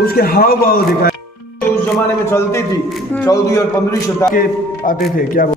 उसके हाव भाव दिखाए। तो उस जमाने में चलती थी 14वीं और 15वीं शताब्दी के आते थे क्या।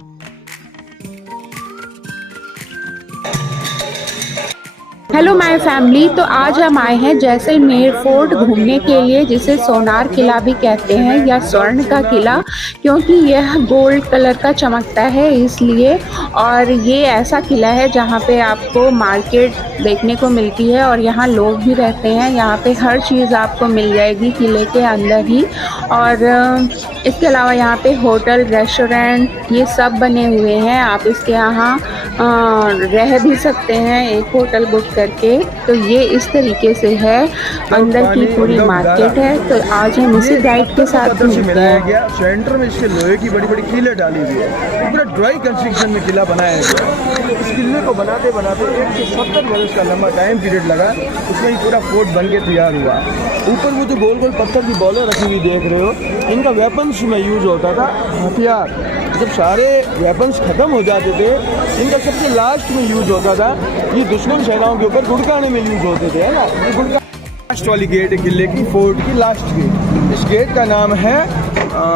Hello my family. तो आज हम आए हैं जैसलमेर फोर्ट घूमने के लिए, जिसे सोनार किला भी कहते हैं या स्वर्ण का किला, क्योंकि यह गोल्ड कलर का चमकता है इसलिए। और ये ऐसा किला है जहाँ पे आपको मार्केट देखने को मिलती है और यहाँ लोग भी रहते हैं। यहाँ पे हर चीज़ आपको मिल जाएगी किले के अंदर ही। और इसके अलावा यहाँ पे होटल, रेस्टोरेंट ये सब बने हुए हैं। आप इसके यहाँ रह भी सकते हैं एक होटल बुक करके। तो ये इस तरीके से है, अंदर की पूरी मार्केट है। तो आज हम उसी गाइड के साथ मिलते हैं। सेंटर में इसके लोहे की बड़ी बड़ी कीलें डाली हुई है, पूरा ड्राई कंस्ट्रक्शन में किला बनाया गया। इस किले को बनाते बनाते 170 वर्ष का लंबा टाइम पीरियड लगा, उसमें ही पूरा फोर्ट बन के तैयार हुआ। ऊपर वो जो गोल गोल पत्थर की बॉलें रखी हुई देख रहे हो, इनका वेपन्स में यूज होता था। हथियार जब सारे वेपन्स खत्म हो जाते थे, इनका सबसे लास्ट में यूज होता था। ये दुश्मन सेनाओं के ऊपर गुड़काने में यूज होते थे, है ना। लास्ट वाली गेट है किले की, फोर्ट की लास्ट गेट। इस गेट का नाम है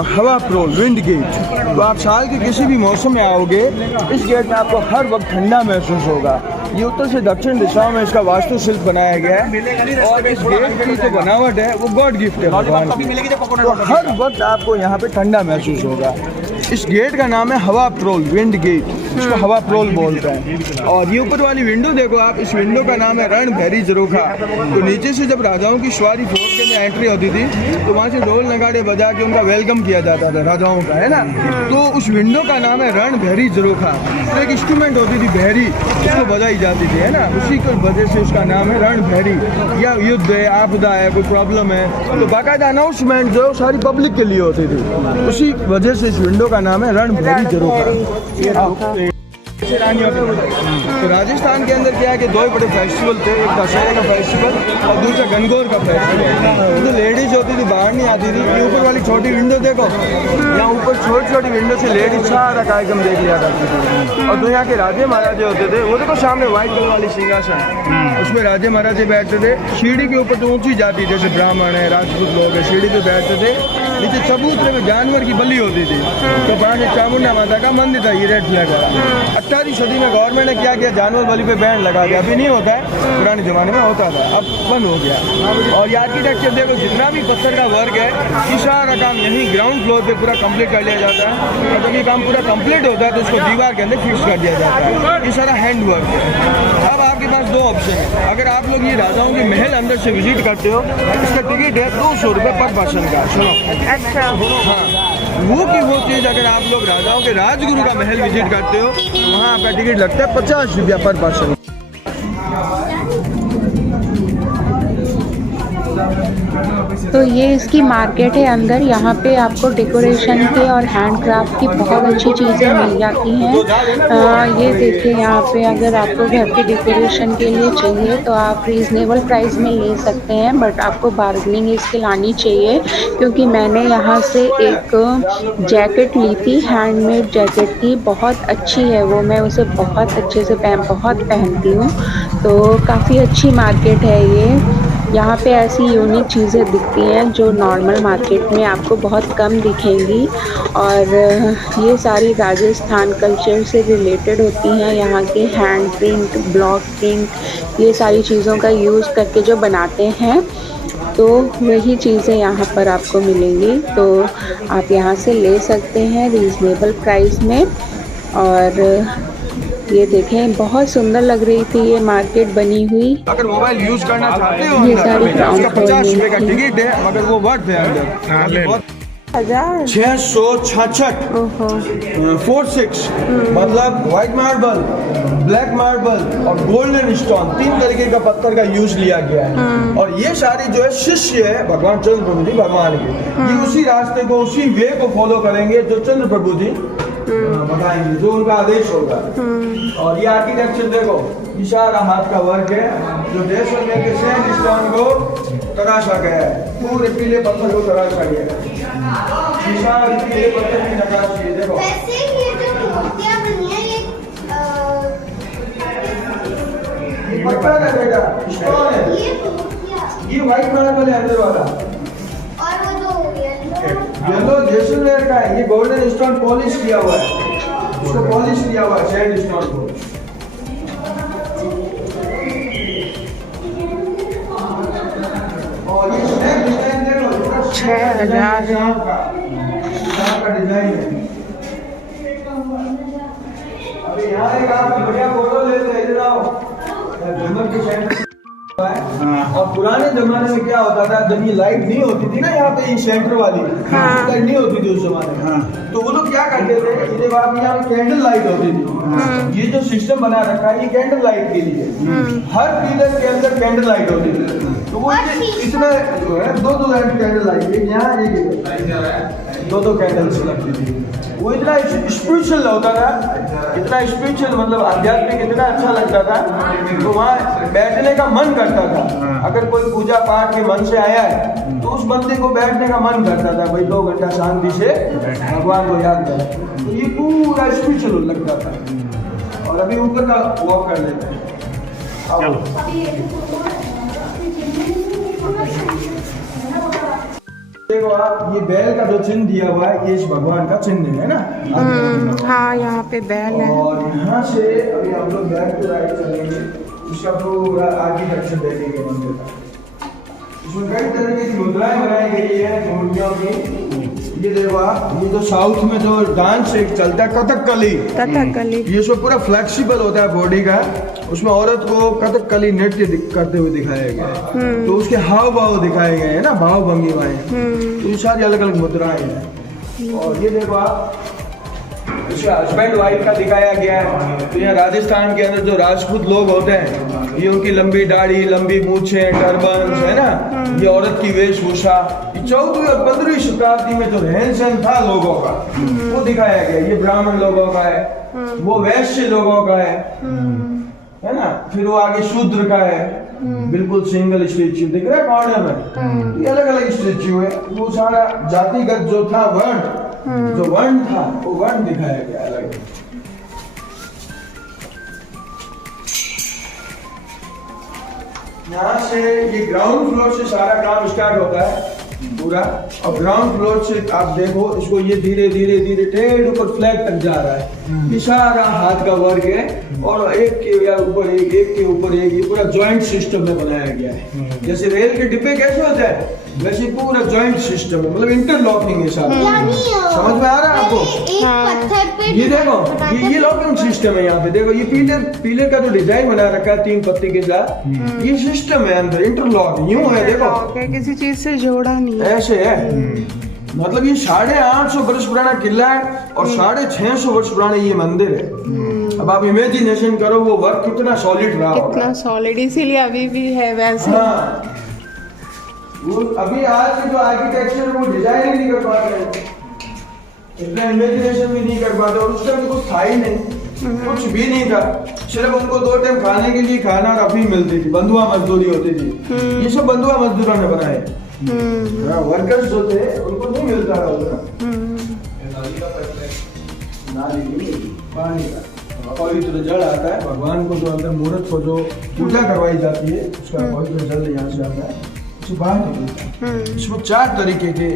हवा प्रोल, विंड गेट। तो आप साल के किसी भी मौसम में आओगे, इस गेट में आपको हर वक्त ठंडा महसूस होगा। ये उत्तर से दक्षिण दिशा में इसका वास्तुशिल्प बनाया गया है और इस गेट की जो बनावट है वो गॉड गिफ्ट है भगवान की। तो हर वक्त आपको यहाँ पे ठंडा महसूस होगा। इस गेट का नाम है हवा प्रोल, विंड गेट, इसको हवा प्रोल बोलते हैं। और ये ऊपर वाली विंडो देखो आप, इस विंडो का नाम है रणभैरी झरोखा। तो नीचे से जब राजाओं की सवारी फोर्ट के अंदर एंट्री होती थी, तो वहाँ से ढोल नगाड़े बजा के उनका वेलकम किया जाता था राजाओं का, है ना। तो उस विंडो का नाम है रणभैरी झरोखा। तो एक इंस्ट्रूमेंट होती थी भैरी, उसको बजाई जाती थी, है ना, उसी की वजह से उसका नाम है रणभैरी। या युद्ध है, आपदा है, कोई प्रॉब्लम है, तो बाकायदा अनाउंसमेंट जो सारी पब्लिक के लिए होती थी, उसी वजह से इस विंडो का नाम है रणभैरी झरोखा। तो राजस्थान के अंदर क्या है कि दो बड़े फेस्टिवल थे, एक दशहरे का फेस्टिवल और दूसरा गणगौर का फेस्टिवल। तो लेडीज होती थी बाहर नहीं आती थी। ये ऊपर वाली छोटी विंडो देखो, यहाँ ऊपर छोटी छोटी विंडो से लेडीज सारा कार्यक्रम देख लिया करती थी। और तो यहाँ के राजे महाराजे होते थे, वो देखो सामने व्हाइट कलर वाली सिंहासन, उसमें राजे महाराजे बैठते थे। सीढ़ी के ऊपर तो ऊंची जाती, जैसे ब्राह्मण है, राजपूत लोग है, सीढ़ी पे बैठते थे। नीचे चबूतरे में जानवर की बलि होती थी। तो पास एक चामुंडा माता का मंदिर था, ये रेड फ्लैग वाला। 18वीं सदी में गवर्नमेंट ने क्या किया, जानवर बलि पे बैन लगा दिया। अभी नहीं होता है, पुराने जमाने में होता था, अब बंद हो गया। और ये आर्किटेक्चर देखो, जितना भी पत्थर का वर्क है, ये सारा काम यहीं ग्राउंड फ्लोर पे पूरा कंप्लीट कर लिया जाता है। और जब ये काम पूरा कंप्लीट होता है तो उसको दीवार के अंदर फिक्स कर दिया जाता है। ये सारा हैंड वर्क है। अब आपके पास दो ऑप्शन है। अगर आप लोग ये राजाओं के महल अंदर से विजिट करते हो, इसका टिकट है 200 रुपये पर पर्सन का। सुनो, अच्छा, हाँ, वो की वो चीज़ अगर आप लोग राजाओं के राजगुरु का महल विजिट करते हो, वहाँ आपका टिकट लगता है 50 रुपया पर पर्सन। तो ये इसकी मार्केट है अंदर। यहाँ पे आपको डेकोरेशन के और हैंडक्राफ्ट की बहुत अच्छी चीज़ें मिल जाती हैं। ये देखिए, यहाँ पे अगर आपको घर के डेकोरेशन के लिए चाहिए तो आप रीज़नेबल प्राइस में ले सकते हैं, बट आपको बार्गेनिंग इसकी लानी चाहिए। क्योंकि मैंने यहाँ से एक जैकेट ली थी, हैंडमेड जैकेट थी, बहुत अच्छी है वो, मैं उसे बहुत अच्छे से बहुत पहनती हूँ। तो काफ़ी अच्छी मार्केट है ये। यहाँ पे ऐसी यूनिक चीज़ें दिखती हैं जो नॉर्मल मार्केट में आपको बहुत कम दिखेंगी। और ये सारी राजस्थान कल्चर से रिलेटेड होती हैं। यहाँ के हैंड प्रिंट, ब्लॉक प्रिंट, ये सारी चीज़ों का यूज़ करके जो बनाते हैं, तो वही चीज़ें यहाँ पर आपको मिलेंगी। तो आप यहाँ से ले सकते हैं रीज़नेबल प्राइस में। और ये देखें, बहुत सुंदर लग रही थी ये मार्केट बनी हुई। अगर मोबाइल यूज करना चाहते हो, ये सारी ग्राउंड 50 रुपये का टिकट है, मगर वो वर्थ है अंदर। 666 46 मतलब व्हाइट मार्बल, ब्लैक मार्बल और गोल्डन स्टोन, 3 तरीके का पत्थर का यूज लिया गया है। और ये सारी जो है शिष्य है भगवान चंद्र प्रभु जी भगवान के, ये उसी रास्ते को, उसी वे को फॉलो करेंगे जो चंद्र प्रभु जी बताएंगे, जो उनका आदेश होगा। और ये आर्किटेक्चर देखो, ये सारा हाथ का वर्क है जो जैसलमेर के सैंडस्टोन को तराशा गया है, पूरे पीले पत्थर को तराशा गया है। ये सारी पीले पत्थर की नक्काशी है, देखो। वैसे ये जो मूर्तियां बनी है, ये पत्थर है बेटा, स्टोन है। ये व्हाइट मार्बल है अंदर वाला। येलो जैसलमेर का है, ये गोल्डन स्टोन पॉलिश किया हुआ है, इसको पॉलिश किया हुआ है सैंड स्टोन को। और ये स्नैप डिजाइन देखो, 6,000 है। का डिजाइन है। अभी यहाँ एक आप बढ़िया फोटो लेते हैं, इधर आओ। झूमर की सेंटर और पुराने जमाने में क्या होता था, जब ये लाइट नहीं होती थी ना यहाँ पे, ये सेंटर वाली लाइट नहीं होती थी उस जमाने में, तो वो लोग क्या करते थे, इधर बाद यहाँ पे कैंडल लाइट होती थी। ये जो सिस्टम बना रखा है ये कैंडल लाइट के लिए, हर पिलर के अंदर कैंडल लाइट होती थी। तो वो इतना जो है दो लाइट कैंडल लाइट, एक यहाँ एक दो कैंडल्स लगती थी। वो इतना स्पिरिचुअल होता था, इतना स्पिरिचुअल मतलब आध्यात्मिक, इतना अच्छा लगता था, तो वहाँ बैठने का मन करता था। अगर कोई पूजा पाठ के मन से आया है तो उस बंदे को बैठने का मन करता था, भाई 2 घंटा शांति से भगवान को याद करें। तो ये पूरा स्पिरिचुअल लगता था। और अभी ऊपर का वॉक कर लेते हैं। देखो आप, ये बैल का जो चिन्ह दिया हुआ है, ये इस भगवान का चिन्ह है ना। हाँ, यहाँ पे बैल है। और यहाँ से अभी हम लोग बैक टू राइट चलेंगे, उसका पूरा आर्किटेक्चर देखेंगे मंदिर का। इसमें कई तरह की मुद्राएं बनाई गई है मूर्तियों की। ये देखो आप, ये जो साउथ में जो डांस एक चलता है कथकली, ये सब पूरा फ्लेक्सिबल होता है बॉडी का, उसमें औरत को कथकली नृत्य करते हुए दिखाया गया है। तो उसके हाव भाव दिखाए गए हैं ना, भाव भंगिमाएं, तो ये सारी अलग अलग मुद्राएं हैं। और ये देखो आप, इसका हस्बैंड वाइफ का दिखाया गया है। तो यहाँ राजस्थान के अंदर जो राजपूत लोग होते हैं, ये उनकी लंबी दाढ़ी, लंबी मूछें, टर्बन है ना, ये औरत की वेशभूषा, 14वीं और 15वीं शताब्दी में जो रहन सहन था लोगों का, वो दिखाया गया। ये ब्राह्मण लोगों का है, वो वैश्य लोगों का है ना, फिर वो आगे शूद्र का है, बिल्कुल सिंगल स्टेच्यू दिख रहा है कॉर्नर में। ये अलग अलग स्टेच्यू है, वो सारा जातिगत जो था वर्ण, जो वर्ण था वो वर्ण दिखाया गया अलग। यहाँ से ये ग्राउंड फ्लोर से सारा काम स्टार्ट होता है पूरा, और ग्राउंड फ्लोर से आप देखो इसको, ये धीरे धीरे धीरे टेढ़ ऊपर फ्लैग तक जा रहा है। ये सारा हाथ का वर्क है, और एक के ऊपर एक, एक के ऊपर एक, ये पूरा जॉइंट सिस्टम में बनाया गया है। जैसे रेल के डिब्बे कैसे होते हैं, वैसे पूरा जॉइंट सिस्टम है, मतलब इंटरलॉकिंग है सारा। समझ में आ रहा है आपको? पत्थर पे ये देखो, ये लॉकिंग सिस्टम है। यहाँ पे देखो, ये पिलर का जो डिजाइन बना रखा है 3 पत्ती के साथ, ये सिस्टम है अंदर इंटरलॉक, यूं है देखो, किसी चीज से जोड़ा नहीं है, ऐसे है। मतलब ये 850 वर्ष पुराना किला है, और 650 वर्ष पुराना ये मंदिर है। अब आप इमेजिनेशन करो वो वर्क कितना सॉलिड रहा होगा, कितना सॉलिड, इसीलिए अभी भी है वैसे। हाँ, वो अभी आज के जो आर्किटेक्चर वो डिजाइन ही नहीं कर पाते हैं, इतना इमेजिनेशन भी नहीं कर पाते। और उस टाइम कुछ था ही नहीं, कुछ भी नहीं था, सिर्फ उनको 2 टाइम खाने के लिए खाना और अफीम मिलती थी, बंधुआ मजदूरी होती थी। ये सब बंधुआ मजदूरों ने बनाए, वर्कर्स जो थे उनको नहीं मिलता था उतना। पानी का पवित्र जल आता है, भगवान को जो अंदर मूर्त को जो पूजा करवाई जाती है, उसका पवित्र जल यहाँ से आता है, बाहर निकलता है। इसमें 4 तरीके के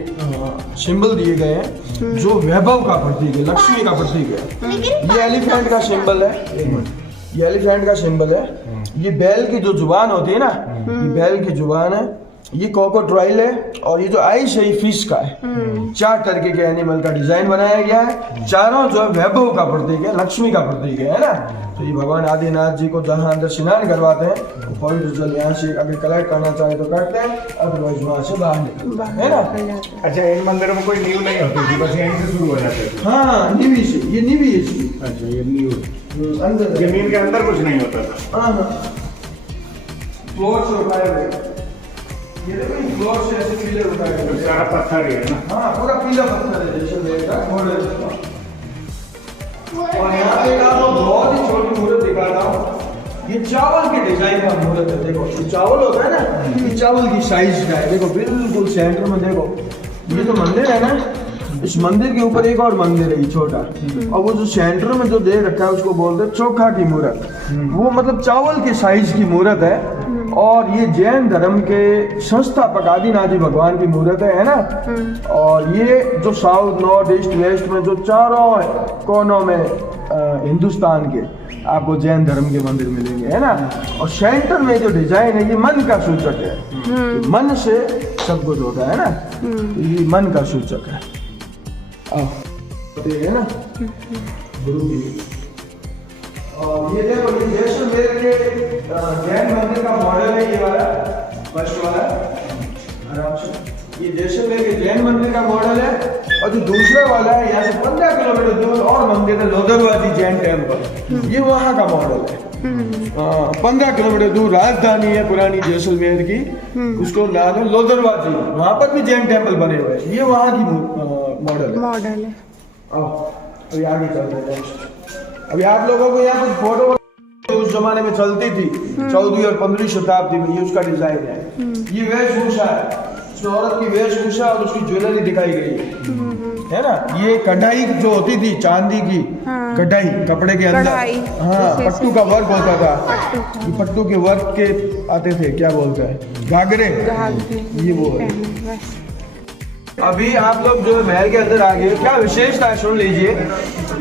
सिंबल दिए गए हैं, जो वैभव का प्रतीक है, लक्ष्मी का प्रतीक है। ये एलिफेंट का सिंबल है, ये एलिफेंट का सिंबल है। ये बैल की जो जुबान होती है ना, ये बैल की जुबान है। ये कोकोट्राइल है, और ये जो आइस है ये फिश का है। 4 तरीके के एनिमल का डिजाइन बनाया गया है। चारों जो है वैभव का प्रतीक है, लक्ष्मी का प्रतीक है ना। तो ये भगवान आदिनाथ जी को जहाँ अंदर स्नान करवाते हैं, पवित्र जल यहाँ से अगर कलेक्ट करना चाहे तो करते हैं, अदरवाइज वहाँ से बाहर निकलते हैं, है ना। अच्छा, इन मंदिरों में कोई नींव नहीं होती थी, बस यहीं से शुरू हो जाते थे? हाँ, नीवी से, ये नीवी है इसकी। अच्छा, ये नींव अंदर, जमीन के अंदर कुछ नहीं होता था। हाँ, फ्लोर से उठाए हुए, ये देखो फ्लोर से ऐसे पिलर उठाए हुए, सारा पत्थर ही है ना। हाँ, पूरा पीला पत्थर है जैसे देखा घोड़े। और यहाँ पे आपको बहुत ही छोटी मूर्त दिखाता हूँ, ये चावल के डिजाइन का मूर्त है। देखो, ये चावल होता है ना, ये चावल की साइज का है। देखो बिल्कुल सेंटर में देखो, ये तो मंदिर है ना, इस मंदिर के ऊपर एक और मंदिर है ये छोटा, और वो जो सेंटर में जो दे रखा है उसको बोलते हैं चोखा की मूर्त। वो मतलब चावल के साइज की मूर्त है, और ये जैन धर्म के संस्थापक आदिनाथ भगवान की मूर्त है ना। और ये जो साउथ नॉर्थ ईस्ट वेस्ट में जो चारों कोनों में हिंदुस्तान के आपको जैन धर्म के मंदिर मिलेंगे, है ना। और सेंटर में जो डिजाइन है ये मन का सूचक है, मन से सब कुछ होता है ना, तो ये मन का सूचक है। है ना गुरु जी। और ये देखो ये जैसलमेर के जैन मंदिर का मॉडल है, ये वाला फर्स्ट वाला आराम से। ये जैसलमेर के जैन मंदिर का मॉडल है। और जो दूसरा वाला है यहाँ से 15 किलोमीटर दूर और मंदिर है लोधरवादी जैन टेम्पल, ये वहाँ का मॉडल है। 15 किलोमीटर दूर राजधानी है पुरानी जैसलमेर की, उसको नाम है लोधरवादी, वहाँ पर भी जैन टेम्पल बने हुए हैं। ये वहाँ की मॉडल है। अभी आगे चलते हैं। अभी आप लोगों को यहाँ कुछ फोटो उस जमाने में चलती थी 14वीं और 15वीं शताब्दी में, ये उसका डिजाइन है। ये वेशभूषा है, औरत की वेशभूषा और उसकी ज्वेलरी दिखाई गई है ना। ये कढ़ाई जो होती थी चांदी की कढ़ाई कपड़े के अंदर, हाँ पट्टू का वर्क होता था। ये पट्टू के वर्क के आते थे, क्या बोलते हैं, घाघरे, ये वो है। अभी आप लोग जो महल के अंदर आ गए, क्या विशेषता है सुन लीजिए।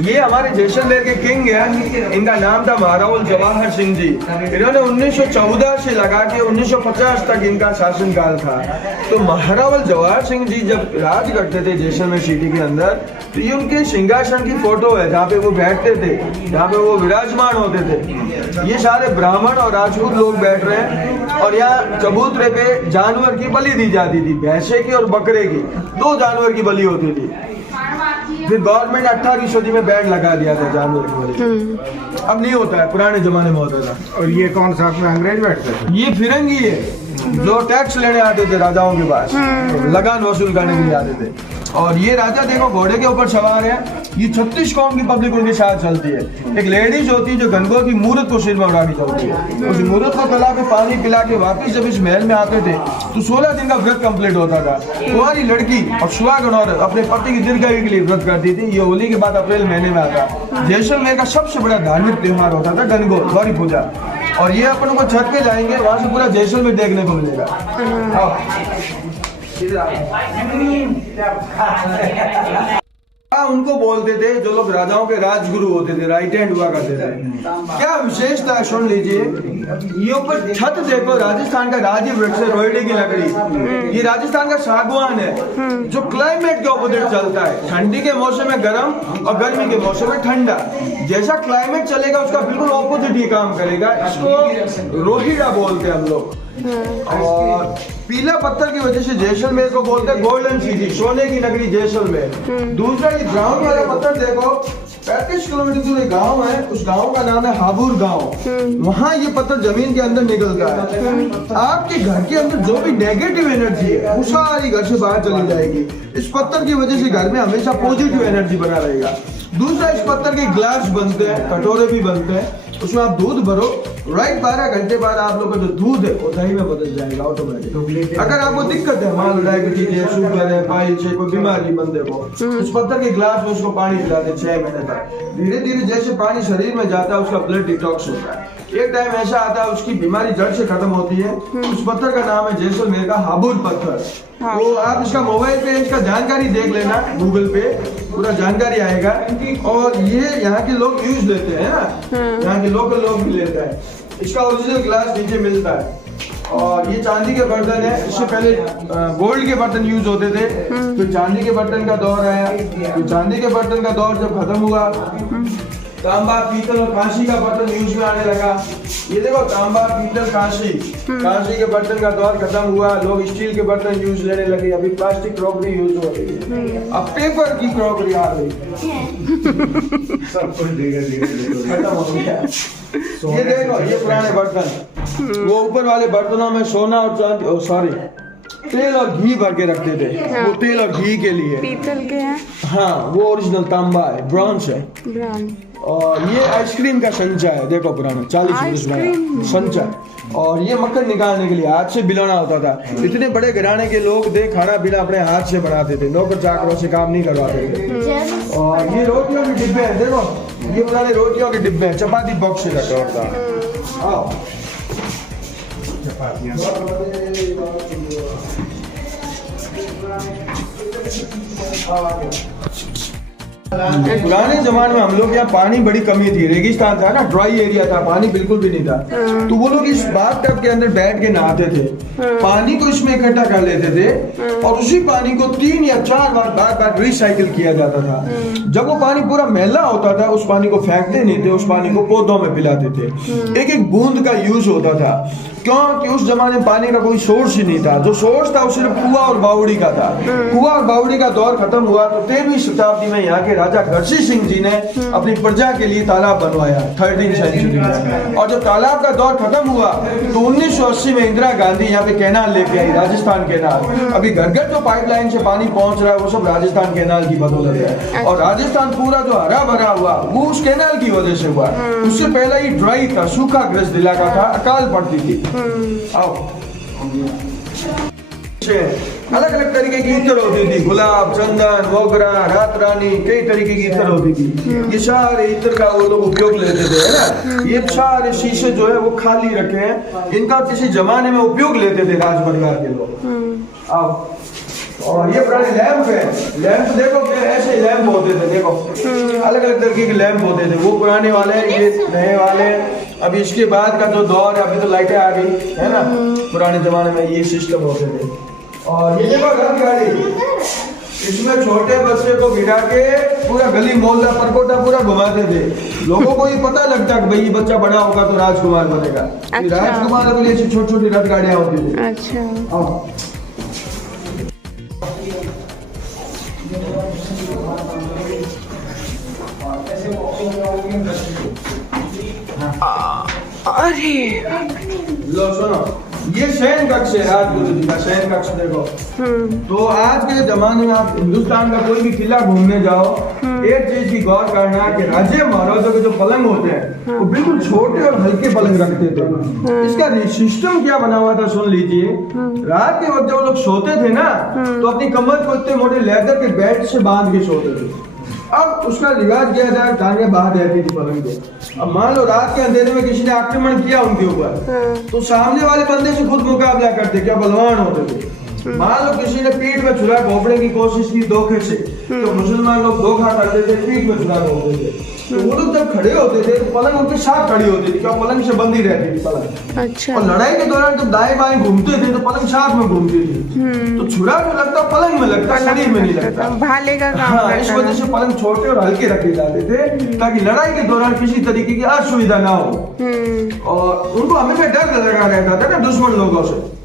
ये हमारे जैसलमेर के किंग है, इनका नाम था महारावल जवाहर सिंह जी। इन्होंने 1914 से लगा के 1950 तक इनका शासनकाल था। तो महारावल जवाहर सिंह जी जब राज करते थे जैसलमेर सिटी के अंदर, तो ये उनके सिंहासन की फोटो है जहाँ पे वो बैठते थे, जहाँ पे वो विराजमान होते थे। ये सारे ब्राह्मण और राजपूत लोग बैठ रहे हैं। और यहाँ चबूतरे पे जानवर की बलि दी जाती थी, भैंसे की और बकरे की, 2 जानवर की बलि होती थी। फिर गवर्नमेंट 18वीं सदी में बैन लगा दिया था जानवर की बलि। अब नहीं होता है, पुराने जमाने में होता था। और ये कौन साथ में अंग्रेज बैठते थे? ये फिरंगी है जो टैक्स लेने आते थे राजाओं के पास, लगान वसूल करने के लिए आते थे। और ये राजा देखो घोड़े के ऊपर सवार है। ये 36 कौम की पब्लिक उनके साथ चलती है। एक लेडीज होती है जो गणगौर की मूर्त को सिर में उड़ा के चलती है। उस मूर्त को तला के पानी पिला के वापिस जब इस महल में आते थे तो 16 दिन का व्रत कंप्लीट होता था। कुंवारी लड़की और सुहागन औरत अपने पति की दीर्घायु के लिए व्रत करती थी। ये होली के बाद अप्रैल महीने में आता। जैसलमेर का सबसे बड़ा धार्मिक त्योहार होता था गणगौर, गौरी पूजा। और ये अपन को छत पे जाएंगे, वहां से पूरा जैसलमेर देखने को मिलेगा। उनको बोलते थे जो लोग राजाओं के राजगुरु होते थे, राइट हैंड हुआ करते थे। क्या विशेषता है सुन लीजिए। ये ऊपर छत देखो, राजस्थान का राजी वृक्ष है, रोहिणी की लकड़ी। ये राजस्थान का सागवान है जो क्लाइमेट के ऑपोजिट चलता है। ठंडी के मौसम में गर्म और गर्मी के मौसम में ठंडा। जैसा क्लाइमेट चलेगा उसका बिल्कुल ऑपोजिट ही काम करेगा। इसको रोहिड़ा बोलते हैं हम लोग। और पीला पत्थर की वजह से जैसलमेर को बोलते हैं गोल्डन सिटी, सोने की नगरी जैसलमेर। दूसरा ये ब्राउन वाला पत्थर देखो, 35 किलोमीटर दूर एक गाँव है, उस गाँव का नाम है हाबुर गाँव। वहाँ ये पत्थर जमीन के अंदर निकलता है। आपके घर के अंदर जो भी नेगेटिव एनर्जी है वो सारी घर से बाहर चली जाएगी। इस पत्थर की वजह से घर में हमेशा पॉजिटिव एनर्जी बना रहेगा। दूसरा इस पत्थर के ग्लास बनते हैं, कटोरे भी बनते हैं, उसमें आप दूध भरो, राइट 12 घंटे बाद आप लोग का जो दूध है वो दही में बदल जाएगा ऑटोमेटिक। अगर आपको दिक्कत है, मान लो डायबिटीज है, शुगर है, पाइल्स है, कोई बीमारी बंदे को, उस पत्थर के ग्लास में उसको पानी पिलाते 6 महीने तक। धीरे धीरे जैसे पानी शरीर में जाता है उसका ब्लड डिटॉक्स होता है। एक टाइम ऐसा आता है उसकी बीमारी जड़ से खत्म होती है। उस पत्थर का नाम है जैसलमेर का हाबुर पत्थर। तो आप इसका मोबाइल पे इसका जानकारी देख लेना, गूगल पे पूरा जानकारी आएगा। और ये यहाँ के लोग यूज लेते हैं ना, यहाँ के लोकल लोग भी लेते हैं। इसका ओरिजिनल ग्लास नीचे मिलता है। और ये चांदी के बर्तन है। इससे पहले गोल्ड के बर्तन यूज होते थे, तो चांदी के बर्तन का दौर आया। तो चांदी के बर्तन का दौर जब खत्म हुआ, तांबा, पीतल और कांसी का बर्तन यूज में आने लगा। ये देखो तांबा, पीतल, कांसी के बर्तन का दौर खत्म हुआ, लोग स्टील के बर्तन यूज लेने लगे। अभी प्लास्टिक क्रॉकरी यूज हो रही है, अब पेपर की क्रॉकरी आ गई। सब कुछ धीरे-धीरे खत्म हो गया। ये देखो ये पुराने बर्तन, वो ऊपर वाले बर्तनों में सोना और चांदी, तेल और घी भर के रखते थे। वो तेल और घी के लिए पीतल के हैं। हाँ, वो ओरिजिनल तांबा है, ब्रॉन्ज है। और ये आइसक्रीम का संचा है, देखो पुराना 40 वर्ष पुराना संचा। और ये मक्खन निकालने के लिए हाथ से बिलाना होता था। इतने बड़े घराने के लोग थे, खाना पीना अपने हाथ से बनाते थे, नौकर चाकरों से काम नहीं करवाते थे। और ये रोटियों के डिब्बे हैं, देखो ये पुराने रोटियों के डिब्बे हैं, चपाती बॉक्स से रखा होता है। चपातियाँ। पुराने जमाने में हम लोग यहाँ पानी बड़ी कमी थी, रेगिस्तान था ना, ड्राई एरिया था, पानी बिल्कुल भी नहीं था। तो वो लोग इस बाथटब के अंदर बैठ के नहाते थे, पानी को इसमें इकट्ठा कर लेते थे और उसी पानी को 3 या 4 बार रिसाइकिल किया जाता था। जब वो पानी पूरा मैला होता था, उस पानी को फेंकते नहीं थे, उस पानी को पौधों में पिलाते थे। एक एक बूंद का यूज होता था, क्योंकि उस जमाने में पानी का कोई सोर्स ही नहीं था। जो सोर्स था वो सिर्फ कुआं और बावड़ी का था। कुआं और बावड़ी का दौर खत्म हुआ तो 13वीं शताब्दी में यहाँ के राजा घरसी सिंह जी ने अपनी प्रजा के लिए तालाब बनवाया 13वीं सेंचुरी में। और जब तालाब का दौर खत्म हुआ तो 1980 में इंदिरा गांधी यहाँ पे कैनाल लेके आई, राजस्थान कैनाल। अभी घर घर जो पाइपलाइन से पानी पहुंच रहा है वो सब राजस्थान कैनाल की बदौलत है। और राजस्थान पूरा जो हरा भरा हुआ वो उस कैनाल की वजह से हुआ। उससे पहले ही ड्राई था, सूखा ग्रस्त इलाका था, अकाल पड़ती थी। आओ, अलग अलग तरीके की इत्र होती थी, गुलाब, चंदन, मोगरा, रात रानी, कई तरीके की इत्र होती थी। ये सारे इत्र का वो लोग उपयोग लेते थे, है ना। ये सारे शीशे जो है वो खाली रखे हैं, इनका किसी जमाने में उपयोग लेते थे राज परिवार के लोग। आओ, और ये पुराने लैंप है, लैंप देखो क्या ऐसे लैंप होते थे, देखो अलग अलग तरीके के लैंप होते थे। वो पुराने वाले, ये नए वाले। अभी इसके बाद का जो दौर है, अभी तो लाइटें आ गई है ना, पुराने जमाने में ये सिस्टम होते थे। और ये देखो रथ गाड़ी, इसमें छोटे बच्चे को बिठा के पूरा गली मोहल्ला परकोटा पूरा घुमाते थे। लोगों को ये पता लगता कि भाई ये बच्चा बड़ा होगा तो राजकुमार बनेगा। अच्छा। राजकुमार के लिए छोटी छोटी रथ गाड़ियां होती थी। अच्छा, अरे लो सुनो, ये शयन कक्ष है राजगुरु जी का शयन कक्ष। देखो तो आज के जमाने में आप हिंदुस्तान का कोई भी किला घूमने जाओ, एक चीज की गौर करना कि राज्य महाराजों के जो पलंग होते हैं वो बिल्कुल छोटे और हल्के पलंग रखते थे। इसका सिस्टम क्या बना हुआ था सुन लीजिए। रात के वक्त जब लोग सोते थे ना तो अपनी कमर को इतने मोटे लेदर के बेल्ट से बांध के सोते थे। अब उसका रिवाज किया जाए, टांगे बाहर रहती थी पलंग के। अब मान लो रात के अंधेरे में किसी ने आक्रमण किया उनके ऊपर, तो सामने वाले बंदे से खुद मुकाबला करते, क्या बलवान होते थे। मान लो किसी ने पीठ में छुरा घोंपने की कोशिश की धोखे से, तो मुसलमान लोग धोखा करते थे, पीठ में छुरा घोंपते थे। तो वो लोग जब खड़े होते थे तो पलंग उनके साथ खड़ी होती थी, क्या पलंग से बंधी रहती थी पलंग। अच्छा। और लड़ाई के दौरान जब दाएं बाएं घूमते थे तो पलंग साथ में घूमती थी। तो छुरा जो लगता पलंग में लगता, शरीर में नहीं लगता, भाले का काम हाँ, इस वजह से पलंग छोटे और हल्के रखे जाते थे ताकि लड़ाई के दौरान किसी तरीके की असुविधा ना हो। और उनको हमेशा डर लगा रहता था ना दुश्मन लोगों से।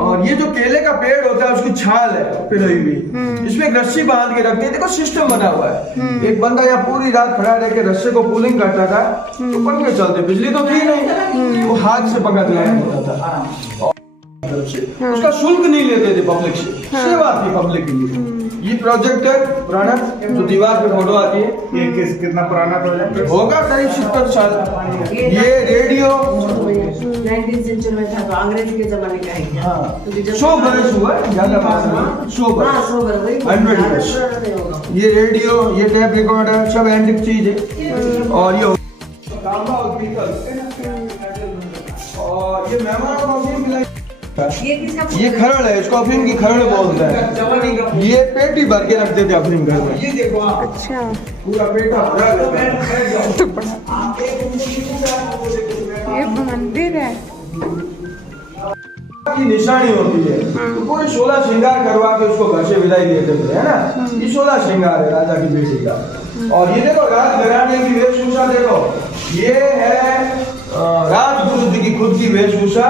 और ये जो केले का पेड़ होता है उसकी छाल है पिरोई हुई, इसमें एक रस्सी बांध के रखते हैं। देखो सिस्टम बना हुआ है। एक बंदा यहाँ पूरी रात खड़ा रह के रस्से को पुलिंग करता था तो पंखे चलते, बिजली तो थी नहीं, वो हाथ से पंखा चलाया होता था। उसका शुल्क नहीं लेते थे पब्लिक से, सेवा थी पब्लिक के लिए। ये प्रोजेक्ट है पुराना जो दीवार पे फोटो आती है, ये कितना पुराना प्रोजेक्ट होगा करीब 70 साल। ये रेडियो 19th सेंचुरी में था, तो अंग्रेज के जमाने का है। हाँ 100 बरस हुआ है, ज्यादा बात नहीं, 100 बरस, 100 बरस। ये रेडियो, ये टेप रिकॉर्डर सब एंटिक चीज है। और ये तांबा और पीतल, और ये मेहमान को अफीम पिलाई, ये खरड़ है, इसको अफीम की खरड़ बोलते हैं। ये पेटी भर के रखते थे अफीम घर में। ये देखो अच्छा, पूरा पेटा भरा ये मंदिर है की निशानी होती है। तो पूरे 16 श्रृंगार करवा के उसको घर से विदाई देते थे, है ना। ये 16 श्रृंगार है राजा की बेटी का। और ये देखो राजघराने की वेशभूषा, देखो ये है राजगुरु जी की खुद की वेशभूषा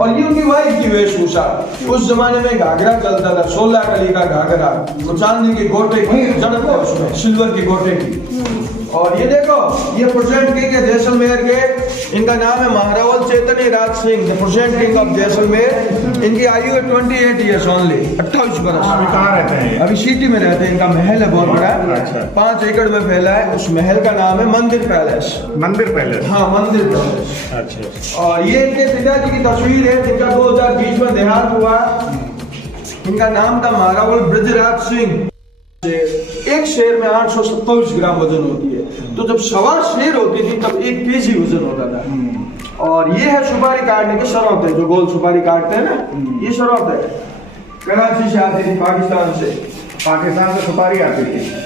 और ये उनकी वाइफ की वेशभूषा। उस जमाने में घाघरा चलता था, 16 कली का घाघरा, वो चांदी के गोटे की जड़त है उसमें, सिल्वर के गोटे की। और ये देखो ये प्रेजेंट किंग है जैसलमेर के, इनका नाम है Maharawal Chaitanya Raj Singh, the present king of Jaisalmer. इनकी आयु है 28 ईयर्स ओनली, 28 बरस। अभी कहाँ रहते हैं? अभी सिटी में रहते हैं। इनका महल है बहुत बड़ा, 5 एकड़ में फैला है। उस महल का नाम है मंदिर पैलेस। मंदिर पैलेस? हाँ मंदिर पैलेस। अच्छा। और ये इनके पिताजी की तस्वीर है जिनका 2020 में देहांत हुआ। इनका नाम था महारावल ब्रजराज सिंह। एक शेर में 827 ग्राम वजन होती है, तो जब 1.25 शेर होती थी तब 1 kg वजन होता था। और ये है सुपारी काटने के शरौत है, जो गोल सुपारी काटते हैं ना, ये शरौत है। कराची से आती थी, पाकिस्तान से। पाकिस्तान से सुपारी आती थी।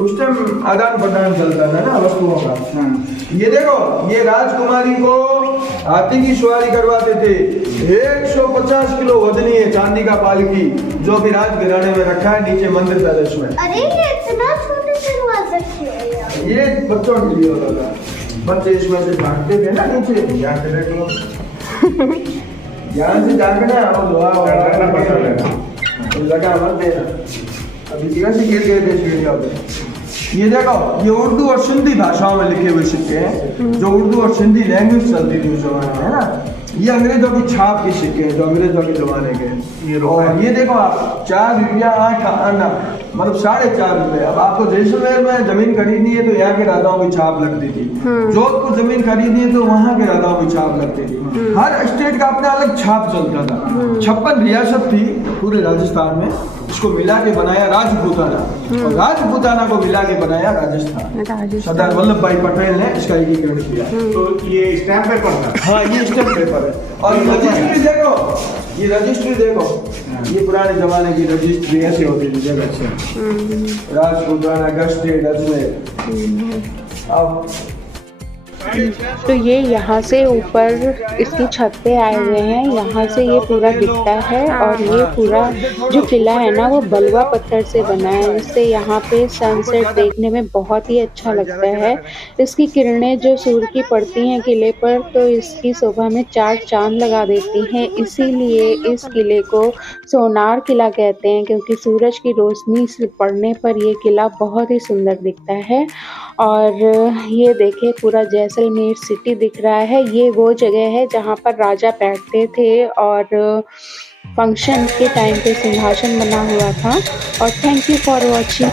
उस टाइम आदान प्रदान चलता था ना वस्तुओं का। ये देखो, ये राजकुमारी को हाथी की सवारी करवाते थे। 150 किलो वजनी है चांदी का पालकी, जो भी राजघराने में रखा है नीचे मंदिर पैलेस में। अरे ये इतना छोटे से हुआ सकती है यार। ये बच्चों के लिए होता था, बच्चे इसमें से भागते थे ना नीचे। यहाँ से देखो, ध्यान से झाँकना और दुआ करना पड़ता है। तो लगा मत देना। अभी जगह से गिर गए थे सीढ़ियों पे। ये देखो, ये उर्दू और सिंधी भाषाओं में लिखे हुए सिक्के हैं, जो उर्दू और सिंधी लैंग्वेज चलती थी उस जमाने में, है ना। ये अंग्रेजों की छाप के सिक्के हैं, जो अंग्रेजों के जमाने के। और ये देखो आप, 4 रुपया 8 आना, मतलब 4.5 रुपए। अब आपको जैसलमेर में जमीन खरीदनी है तो यहाँ के राजाओं की छाप लगती थी, जोधपुर जमीन खरीदनी है तो वहाँ के राजाओं की छाप लगती थी। हर स्टेट का अपना अलग छाप चलता था। 56 रियासत थी पूरे राजस्थान में, इसको मिला के बनाया राजपूताना, और राजपूताना को मिला के बनाया राजस्थान। सरदार वल्लभ भाई पटेल ने इसका एकीकरण किया। तो ये स्टैम्प पेपर था। हाँ, ये स्टैम्प पेपर है। और ये रजिस्ट्री देखो, ये रजिस्ट्री देखो, ये पुराने जमाने की रजिस्ट्री ऐसे होती थी जगह से। राजपूताना, गश्ती, अजमेर। अब तो ये यहाँ से ऊपर इसकी छत पे आए हुए हैं, यहाँ से ये पूरा दिखता है। और ये पूरा जो किला है ना, वो बलुआ पत्थर से बना है, जिससे यहाँ पे सनसेट देखने में बहुत ही अच्छा लगता है। इसकी किरणें जो सूर्य की पड़ती हैं किले पर, तो इसकी शोभा में 4 चांद लगा देती हैं। इसीलिए इस किले को सोनार किला कहते हैं, क्योंकि सूरज की रोशनी से पड़ने पर ये किला बहुत ही सुंदर दिखता है। और ये देखिए, पूरा जैसलमेर सिटी दिख रहा है। ये वो जगह है जहाँ पर राजा बैठते थे और फंक्शन के टाइम पे सिंहासन बना हुआ था। और थैंक यू फॉर वॉचिंग।